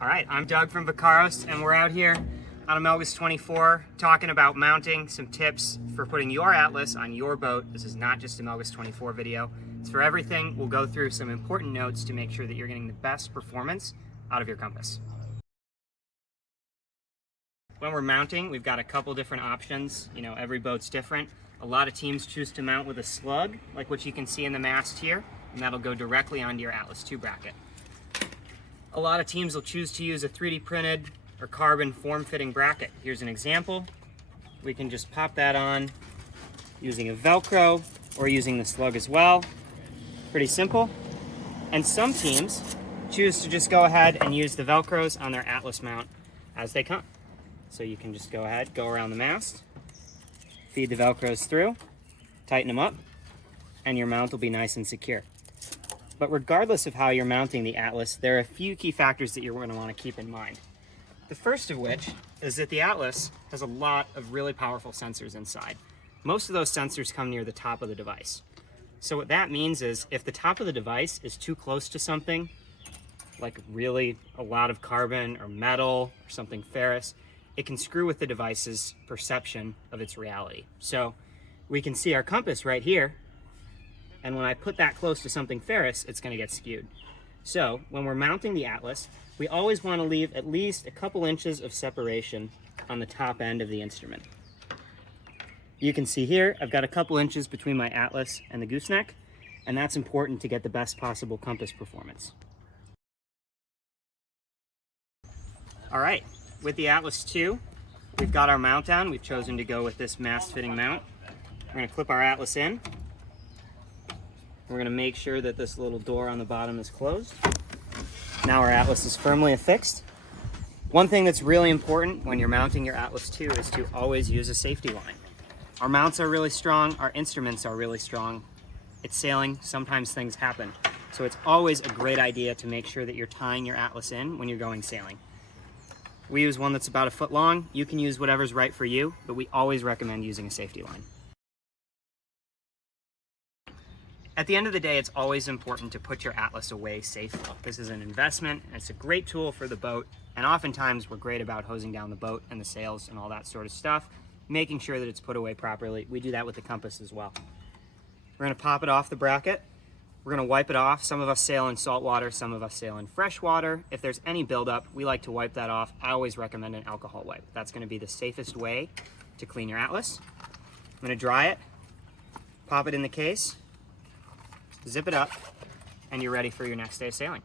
All right, I'm Doug from Vacaros, and we're out here on Amelgos 24 talking about mounting, some tips for putting your Atlas on your boat. This is not just Amelgos 24 video. It's for everything. We'll go through some important notes to make sure that you're getting the best performance out of your compass. When we're mounting, we've got a couple different options. You know, every boat's different. A lot of teams choose to mount with a slug, like what you can see in the mast here, and that'll go directly onto your Atlas 2 bracket. A lot of teams will choose to use a 3D printed or carbon form-fitting bracket. Here's an example. We can just pop that on using a Velcro or using the slug as well. Pretty simple. And some teams choose to just go ahead and use the Velcros on their Atlas mount as they come. So you can just go ahead, go around the mast, feed the Velcros through, tighten them up, and your mount will be nice and secure. But regardless of how you're mounting the Atlas, there are a few key factors that you're going to want to keep in mind. The first of which is that the Atlas has a lot of really powerful sensors inside. Most of those sensors come near the top of the device. So what that means is if the top of the device is too close to something, like really a lot of carbon or metal or something ferrous, it can screw with the device's perception of its reality. So we can see our compass right here, and when I put that close to something ferrous, it's going to get skewed. So when we're mounting the Atlas, we always want to leave at least a couple inches of separation on the top end of the instrument. You can see here, I've got a couple inches between my Atlas and the gooseneck, and that's important to get the best possible compass performance. All right, with the Atlas 2, we've got our mount on. We've chosen to go with this mast fitting mount. We're going to clip our Atlas in. We're going to make sure that this little door on the bottom is closed. Now our Atlas is firmly affixed. One thing that's really important when you're mounting your Atlas 2 is to always use a safety line. Our mounts are really strong, our instruments are really strong. It's sailing, sometimes things happen. So it's always a great idea to make sure that you're tying your Atlas in when you're going sailing. We use one that's about a foot long. You can use whatever's right for you, but we always recommend using a safety line. At the end of the day, it's always important to put your Atlas away safely. This is an investment, and it's a great tool for the boat, and oftentimes we're great about hosing down the boat and the sails and all that sort of stuff, making sure that it's put away properly. We do that with the compass as well. We're going to pop it off the bracket. We're going to wipe it off. Some of us sail in salt water, some of us sail in fresh water. If there's any buildup, we like to wipe that off. I always recommend an alcohol wipe. That's going to be the safest way to clean your Atlas. I'm going to dry it, pop it in the case, zip it up, and you're ready for your next day of sailing.